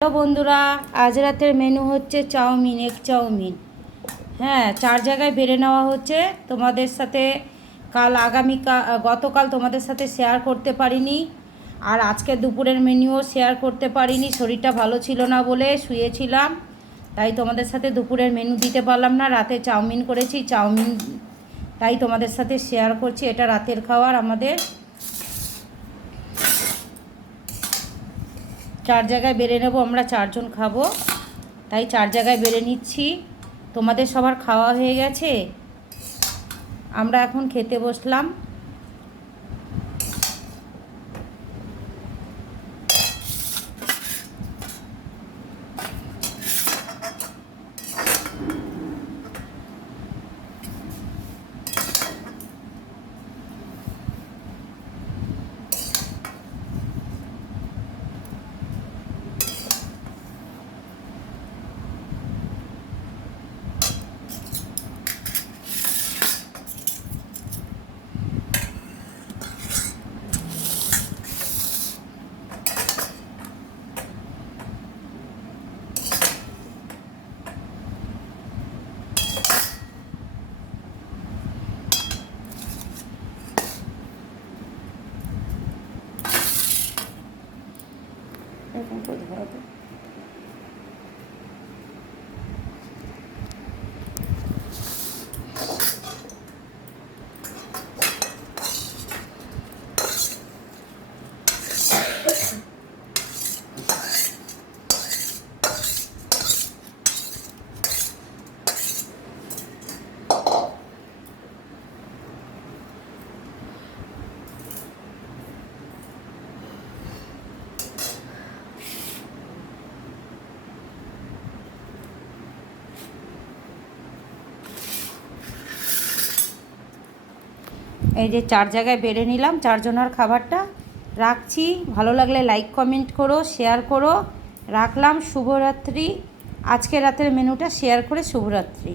Hello বন্ধুরা, আজ রাতের মেনু হচ্ছে চাউমিন, এগ চাউমিন। হ্যাঁ, 4 জায়গায় বেড়ে নেওয়া হচ্ছে। তোমাদের সাথে গতকাল তোমাদের সাথে শেয়ার করতে পারিনি, আর আজকে দুপুরের মেনুও শেয়ার করতে পারিনি। শরীরটা ভালো ছিল না বলে শুয়েছিলাম, তাই তোমাদের সাথে দুপুরের মেনু দিতে পারলাম না। রাতে চাউমিন করেছি, তাই তোমাদের সাথে শেয়ার করছি। এটা রাতের খাবার আমাদের। 4 জায়গায় বেড়ে নেব, আমরা 4 জন খাবো, তাই 4 জায়গায় বেড়ে নিচ্ছি। তোমাদের সবার খাওয়া হয়ে গেছে, আমরা এখন খেতে বসলাম। এরকম করে ধরো তো। এই যে 4 জায়গায় বেড়ে নিলাম 4 জনের খাবারটা। রাখছি, ভালো লাগলে লাইক কমেন্ট করো, শেয়ার করো। রাখলাম, শুভরাত্রি। আজকে রাতের মেনুটা শেয়ার করে শুভরাত্রি।